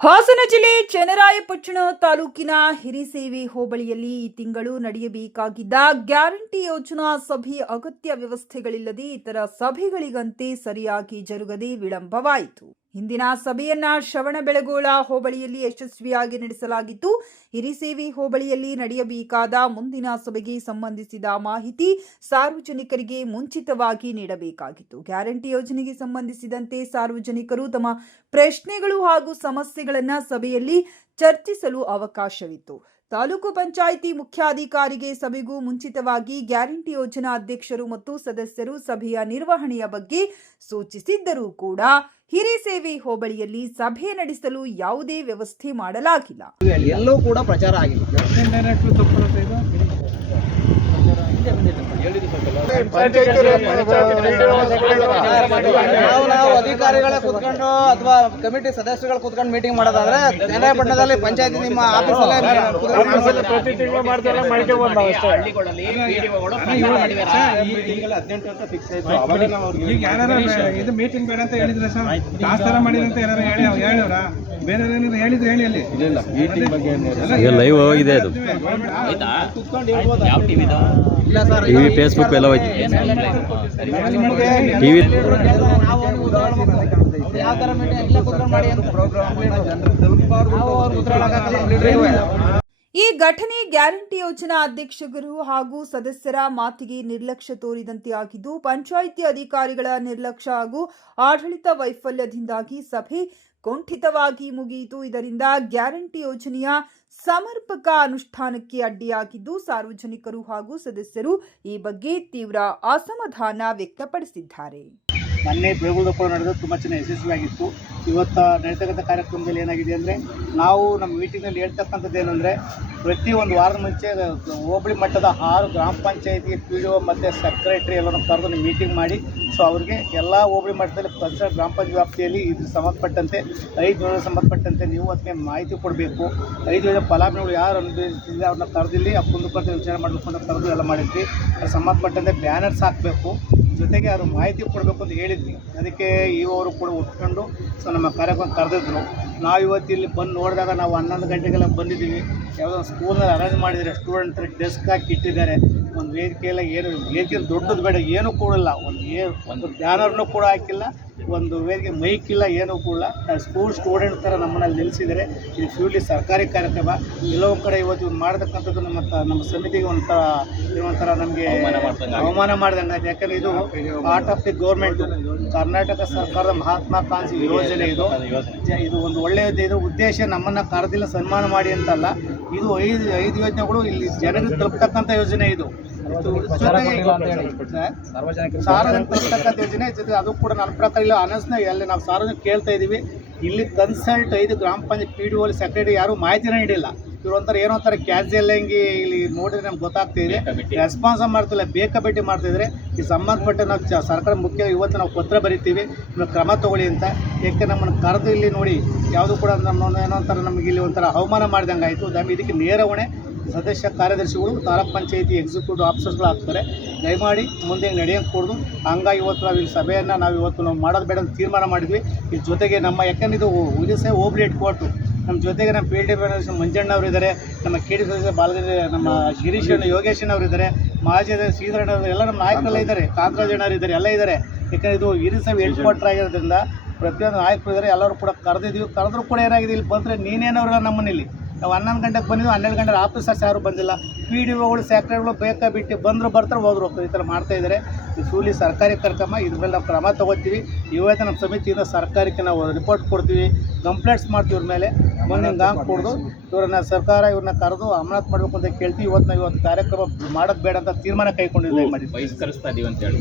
ಹಾಸನ ಜಿಲ್ಲೆ ಚನ್ನರಾಯಪಟ್ಟಣ ತಾಲೂಕಿನ ಹಿರಿಸೇವೆ ಹೋಬಳಿಯಲ್ಲಿ ಈ ತಿಂಗಳು ನಡೆಯಬೇಕಾಗಿದ್ದ ಗ್ಯಾರಂಟಿ ಯೋಜನಾ ಸಭೆ ಅಗತ್ಯ ವ್ಯವಸ್ಥೆಗಳಿಲ್ಲದೆ ಇತರ ಸಭೆಗಳಿಗಂತೆ ಸರಿಯಾಗಿ ಜರುಗದೆ ವಿಳಂಬವಾಯಿತು. ಹಿಂದಿನ ಸಭೆಯನ್ನ ಶ್ರವಣಬೆಳಗೊಳ ಹೋಬಳಿಯಲ್ಲಿ ಯಶಸ್ವಿಯಾಗಿ ನಡೆಸಲಾಗಿತ್ತು. ಹಿರಿಸೇವೆ ಹೋಬಳಿಯಲ್ಲಿ ನಡೆಯಬೇಕಾದ ಮುಂದಿನ ಸಭೆಗೆ ಸಂಬಂಧಿಸಿದ ಮಾಹಿತಿ ಸಾರ್ವಜನಿಕರಿಗೆ ಮುಂಚಿತವಾಗಿ ನೀಡಬೇಕಾಗಿತ್ತು. ಗ್ಯಾರಂಟಿ ಯೋಜನೆಗೆ ಸಂಬಂಧಿಸಿದಂತೆ ಸಾರ್ವಜನಿಕರು ತಮ್ಮ ಪ್ರಶ್ನೆಗಳು ಹಾಗೂ ಸಮಸ್ಯೆಗಳನ್ನು ಸಭೆಯಲ್ಲಿ ಚರ್ಚಿಸಲು ಅವಕಾಶವಿತ್ತು. ತಾಲೂಕು ಪಂಚಾಯಿತಿ ಮುಖ್ಯಾಧಿಕಾರಿಗೆ ಸಭೆಗೂ ಮುಂಚಿತವಾಗಿ ಗ್ಯಾರಂಟಿ ಯೋಜನಾ ಅಧ್ಯಕ್ಷರು ಮತ್ತು ಸದಸ್ಯರು ಸಭೆಯ ನಿರ್ವಹಣೆಯ ಬಗ್ಗೆ ಸೂಚಿಸಿದ್ದರೂ ಕೂಡ ಹಿರಿಸೇವೆ ಹೋಬಳಿಯಲ್ಲಿ ಸಭೆ ನಡೆಸಲು ಯಾವುದೇ ವ್ಯವಸ್ಥೆ ಮಾಡಲಾಗಿಲ್ಲ. ಎಲ್ಲೂ ಕೂಡ ಪ್ರಚಾರ ಆಗಿಲ್ಲ. ನಾವು ನಾವು ಅಧಿಕಾರಿಗಳ ಕುತ್ಕೊಂಡು ಅಥವಾ ಕಮಿಟಿ ಸದಸ್ಯರುಗಳು ಕುತ್ಕೊಂಡು ಮೀಟಿಂಗ್ ಮಾಡೋದಾದ್ರೆ ಚನ್ನರಾಯಪಟ್ಟಣದಲ್ಲಿ ಪಂಚಾಯತಿ ನಿಮ್ಮ ಆಫೀಸಲ್ಲೇ ಯಾರು ಇದು ಮೀಟಿಂಗ್ ಬೇಡ ಅಂತ ಹೇಳಿದ್ರೆ ಸರ್? ಮಾಡಿದ್ರೆ ಅಂತ ಏನಾರು ಹೇಳಿ ಹೇಳಿವ್ರ ಬೇರೆ ಏನಾದ್ರು ಹೇಳಿದ್ರೆ ಹೇಳಿ ಅಲ್ಲಿ. ಈಗ ಲೈವ್ ಹೋಗಿದೆ ಅದು. ಟಿವಿ ಫೇಸ್ಬುಕ್ ಎಲ್ಲ ಹೋಯ್ತು. ಟಿವಿ. ಯಾವ ಮಾಡಿ ಅಂತ. ಈ ಘಟನೆ ಗ್ಯಾರಂಟಿ ಯೋಜನಾ ಅಧ್ಯಕ್ಷರು ಹಾಗೂ ಸದಸ್ಯರ ಮಾತಿಗೆ ನಿರ್ಲಕ್ಷ್ಯ ತೋರಿದಂತೆ ಆಗಿದ್ದು, ಪಂಚಾಯಿತಿ ಅಧಿಕಾರಿಗಳ ನಿರ್ಲಕ್ಷ್ಯ ಹಾಗೂ ಆಡಳಿತ ವೈಫಲ್ಯದಿಂದಾಗಿ ಸಭೆ ಕುಂಠಿತವಾಗಿ ಮುಗಿಯಿತು. ಇದರಿಂದ ಗ್ಯಾರಂಟಿ ಯೋಜನೆಯ ಸಮರ್ಪಕ ಅನುಷ್ಠಾನಕ್ಕೆ ಅಡ್ಡಿಯಾಗಿದ್ದು, ಸಾರ್ವಜನಿಕರು ಹಾಗೂ ಸದಸ್ಯರು ಈ ಬಗ್ಗೆ ತೀವ್ರ ಅಸಮಾಧಾನ ವ್ಯಕ್ತಪಡಿಸಿದ್ದಾರೆ. ಮೊನ್ನೆ ಬೆಳಗುಳದಪ್ಪಳ ನಡೆದು ತುಂಬ ಚೆನ್ನಾಗಿ ಯಶಸ್ವಿಯಾಗಿತ್ತು ಇವತ್ತು ನಡೀತಕ್ಕಂಥ ಕಾರ್ಯಕ್ರಮದಲ್ಲಿ ಏನಾಗಿದೆ ಅಂದರೆ, ನಾವು ನಮ್ಮ ಮೀಟಿಂಗಲ್ಲಿ ಹೇಳ್ತಕ್ಕಂಥದ್ದು ಏನಂದರೆ ಪ್ರತಿ ಒಂದು ವಾರದ ಮುಂಚೆ ಹೋಬಳಿ ಮಟ್ಟದ ಆರು ಗ್ರಾಮ ಪಂಚಾಯಿತಿಗೆ ಪಿ ಡಿ ಒ ಮತ್ತು ಸೆಕ್ರೆಟ್ರಿ ಎಲ್ಲರನ್ನು ಕರೆದು ಮೀಟಿಂಗ್ ಮಾಡಿ ಸೊ ಅವ್ರಿಗೆ ಎಲ್ಲ ಹೋಬಳಿ ಮಟ್ಟದಲ್ಲಿ ಪರಿಸರ ಗ್ರಾಮ ಪಂಚಾಯತ್ ವ್ಯಾಪ್ತಿಯಲ್ಲಿ ಇದ್ರ ಸಂಬಂಧಪಟ್ಟಂತೆ, ಐದು ಯೋಜನೆ ಸಂಬಂಧಪಟ್ಟಂತೆ ನೀವು ಅದಕ್ಕೆ ಮಾಹಿತಿ ಕೊಡಬೇಕು. ಐದು ಯೋಜನೆ ಫಲಾನುಭವಿಗಳು ಯಾರು ಅನುಭವಿಸಿದ್ರೆ ಅವ್ರನ್ನ ಕರೆದಿಲ್ಲಿ ಆ ಕುಂದುಕೊರತೆ ವಿಚಾರ ಮಾಡಬೇಕು ಅಂತ ಕರೆದು ಎಲ್ಲ ಮಾಡಿದ್ವಿ. ಸಂಬಂಧಪಟ್ಟಂತೆ ಬ್ಯಾನರ್ಸ್ ಹಾಕಬೇಕು. ಜೊತೆಗೆ ಅದು ಮಾಹಿತಿ ಕೊಡಬೇಕು ಅಂತ ಹೇಳಿದ್ವಿ. ಅದಕ್ಕೆ ಇವರು ಕೂಡ ಒಪ್ಕೊಂಡು ಸೊ ನಮ್ಮ ಕಾರ್ಯಕ್ರಮ ಕರೆದಿದ್ರು. ನಾವು ಇವತ್ತು ಇಲ್ಲಿ ಬಂದು ನೋಡಿದಾಗ ನಾವು ಹನ್ನೊಂದು ಗಂಟೆಗೆಲ್ಲ ಬಂದಿದ್ದೀವಿ. ಯಾವುದೋ ಒಂದು ಅರೇಂಜ್ ಮಾಡಿದರೆ ಸ್ಟೂಡೆಂಟ್ ಡೆಸ್ಕ್ ಹಾಕಿ ಇಟ್ಟಿದ್ದಾರೆ. ಒಂದು ವೇದಿಕೆ ಎಲ್ಲ ಏನು, ವೇದಿಕೆ ದೊಡ್ಡದು ಬೇಡ, ಏನೂ ಕೂಡಲ್ಲ ಒಂದು ಏ, ಒಂದು ಬ್ಯಾನರ್ನೂ ಕೂಡ ಹಾಕಿಲ್ಲ. ಒಂದು ವೇದಿಕೆ ಮೈಕ್ ಇಲ್ಲ ಏನೂ ಕೂಡ. ಸ್ಕೂಲ್ ಸ್ಟೂಡೆಂಟ್ ಥರ ನಮ್ಮನ್ನಲ್ಲಿ ನಿಲ್ಲಿಸಿದರೆ ಇದು ಫ್ಯೂಲಿ ಸರ್ಕಾರಿ ಕಾರ್ಯಕ್ರಮ. ಎಲ್ಲೋ ಕಡೆ ಇವತ್ತು ಇವ್ರು ಮಾಡತಕ್ಕಂಥದ್ದು ನಮ್ಮ ನಮ್ಮ ಸಮಿತಿಗೆ ಒಂಥರ ಒಂಥರ ನಮಗೆ ಅವಮಾನ ಮಾಡಿದಂಗೆ ಆಯ್ತು ಯಾಕಂದ್ರೆ ಇದು part of the government Karnataka ಸರ್ಕಾರದ ಮಹಾತ್ಮಾಕಾಂಕ್ಷಿ ಯೋಜನೆ ಇದು. ಇದು ಒಂದು ಒಳ್ಳೆಯ ಇದು ಉದ್ದೇಶ ನಮ್ಮನ್ನ ಕರೆದಿಲ್ಲ ಸನ್ಮಾನ ಮಾಡಿ ಅಂತಲ್ಲ. ಇದು ಐದು ಐದು ಯೋಜನೆಗಳು ಇಲ್ಲಿ ಜನರಿಗೆ ತಲುಪ್ತಕ್ಕಂಥ ಯೋಜನೆ ಇದು? ಸಾರ್ವಜನಿಕ ಯೋಜನೆ ಜೊತೆ ಅದು ಕೂಡ ನನ್ನ ಪ್ರಕಾರ ಇಲ್ಲ. ಅನೌನ್ಸ್ನ ಅಲ್ಲಿ ನಾವು ಸಾರ್ವಜನಿಕ ಕೇಳ್ತಾ ಇದ್ದೀವಿ ಇಲ್ಲಿ ಕನ್ಸಲ್ಟ್ ಐದು ಗ್ರಾಮ ಪಂಚಾಯತ್ ಪಿ ಡಿ ಓಲಿ ಸೆಕ್ರೆಟರಿ ಯಾರು ಮಾಹಿತಿನೇ ನೀಡಿಲ್ಲ. ಇವ್ರು ಒಂಥರ ಏನೋ ಒಂಥರ ಕ್ಯಾಶುಯಲ್ ಹಂಗೆ ಇಲ್ಲಿ ನೋಡಿದ್ರೆ ನಮ್ಗೆ ಗೊತ್ತಾಗ್ತಾ ಇದೆ. ರೆಸ್ಪಾನ್ಸ್ ಮಾಡ್ತಿಲ್ಲ ಬೇಕಾಬಿಟ್ಟಿ ಮಾಡ್ತಿದ್ರೆ ಈ ಸಂಬಂಧಪಟ್ಟ ನಾವು ಚ- ಸರ್ಕಾರ ಮುಖ್ಯ ಇವತ್ತು ನಾವು ಪತ್ರ ಬರಿತೀವಿ. ಕ್ರಮ ತಗೊಳ್ಳಿ ಅಂತ. ಯಾಕೆ ನಮ್ಮನ್ನು ಕರೆದು ಇಲ್ಲಿ ನೋಡಿ ಯಾವುದು ಕೂಡ ನಮ್ಮ ಏನೋ ಒಂಥರ ನಮಗೆ ಇಲ್ಲಿ ಒಂಥರ ಅವಮಾನ ಮಾಡ್ದಂಗೆ ಆಯಿತು ನಮಗೆ ಇದಕ್ಕೆ ನೇರ ಹೊಣೆ. ಸದಸ್ಯ ಕಾರ್ಯದರ್ಶಿಗಳು ತಾಲೂಕ್ ಪಂಚಾಯತಿ ಎಕ್ಸಿಕ್ಯೂಟಿವ್ ಆಫೀಸರ್ಸ್ಗಳು ಆಗ್ತಾರೆ ದಯಮಾಡಿ ಮುಂದೆ ನಡೆಯಕ್ಕೆ ಕೊಡೋದು ಹಂಗಾಗಿ ಇವತ್ತು ನಾವು ಇಲ್ಲಿ ಸಭೆಯನ್ನು ನಾವು ಇವತ್ತು ನಾವು ಮಾಡೋದು ಬೇಡ ಅಂತ ತೀರ್ಮಾನ ಮಾಡಿದ್ವಿ. ಇದ್ರ ಜೊತೆಗೆ ನಮ್ಮ ಯಾಕಂದ್ರೆ ಇದು ಹೋಬಳಿ ಹೆಡ್ ಕೋರ್ಟು. ನಮ್ಮ ಜೊತೆಗೆ ನಮ್ಮ ಪಿ ಡಿ ಮಂಜಣ್ಣ ಅವರು ಇದ್ದಾರೆ ನಮ್ಮ ಕೆ ಡಿ ಸದಸ್ಯ ಬಾಲಗಿರಿ ನಮ್ಮ ಗಿರೀಶ್ ಅಣ್ಣ ಯೋಗೇಶ್ ಅವರು ಇದ್ದಾರೆ ಮಾಜಿ ಶ್ರೀಧರಣ್ಣ ಎಲ್ಲ ನಮ್ಮ ನಾಯಕರೆಲ್ಲ ಇದ್ದಾರೆ ಕಾಂಗ್ರೆಸ್ ಅಣ್ಣರು ಇದ್ದಾರೆ ಎಲ್ಲ ಇದ್ದಾರೆ ಯಾಕಂದ್ರೆ ಇದು ಇರಿಸೇವೆ ಹೆಡ್ ಕ್ವಾರ್ಟರ್ ಆಗಿರೋದ್ರಿಂದ ಪ್ರತಿಯೊಂದು ನಾಯಕರು ಇದ್ದಾರೆ ಎಲ್ಲರೂ ಕೂಡ ಕರೆದಿದ್ದೀವಿ. ಕರೆದ್ರು ಕೂಡ ಏನಾಗಿದೆ? ಇಲ್ಲಿ ಬಂದರೆ ನೀನೇನವ್ರಲ್ಲ ನಮ್ಮನ್ನ ಇಲ್ಲಿ? ನಾವು ಹನ್ನೊಂದು ಗಂಟೆಗೆ ಬಂದಿದ್ದು ಹನ್ನೆರಡು ಗಂಟೆ ಆಫೀಸರ್ಸ್ ಯಾರು ಬಂದಿಲ್ಲ. ಪಿ ಡಿ ಒಗಳು ಸೆಕ್ರೆಟರಿಗಳು ಬೇಕಾ ಬಿಟ್ಟು ಬಂದರು ಬರ್ತಾರೆ ಹೋದ್ರು ಹೋಗ್ತಾರೆ. ಈ ಥರ ಮಾಡ್ತಾ ಇದ್ದಾರೆ ಈ ಸೂಲಿ ಸರ್ಕಾರಿ ಕಾರ್ಯಕ್ರಮ ಇದ್ರ ಮೇಲೆ ನಾವು ಕ್ರಮ ತೊಗೋತೀವಿ. ಇವತ್ತು ನಮ್ಮ ಸಮಿತಿಯಿಂದ ಸರ್ಕಾರಕ್ಕೆ ನಾವು ರಿಪೋರ್ಟ್ ಕೊಡ್ತೀವಿ. ಕಂಪ್ಲೇಂಟ್ಸ್ ಮಾಡ್ತೀವಿ ಇವ್ರ ಮೇಲೆ. ಮುಂದೆ ಹಿಂಗೆ ಹಾಕಿ ಕೊಡೋದು ಇವ್ರನ್ನ ಸರ್ಕಾರ ಇವ್ರನ್ನ ಕರೆದು ಅಮಾನತ್ ಮಾಡಬೇಕು ಅಂತ ಕೇಳ್ತೀವಿ. ಇವತ್ತು ನಾವು ಇವತ್ತು ಕಾರ್ಯಕ್ರಮ ಮಾಡೋದು ಬೇಡ ಅಂತ ತೀರ್ಮಾನ ಕೈಗೊಂಡಿದ್ದೀವಿ. ಮಾಡಿ ಬಹಿಷ್ಕರಿಸ್ತಾ ಇದೀವಿ ಅಂತ ಹೇಳಿ.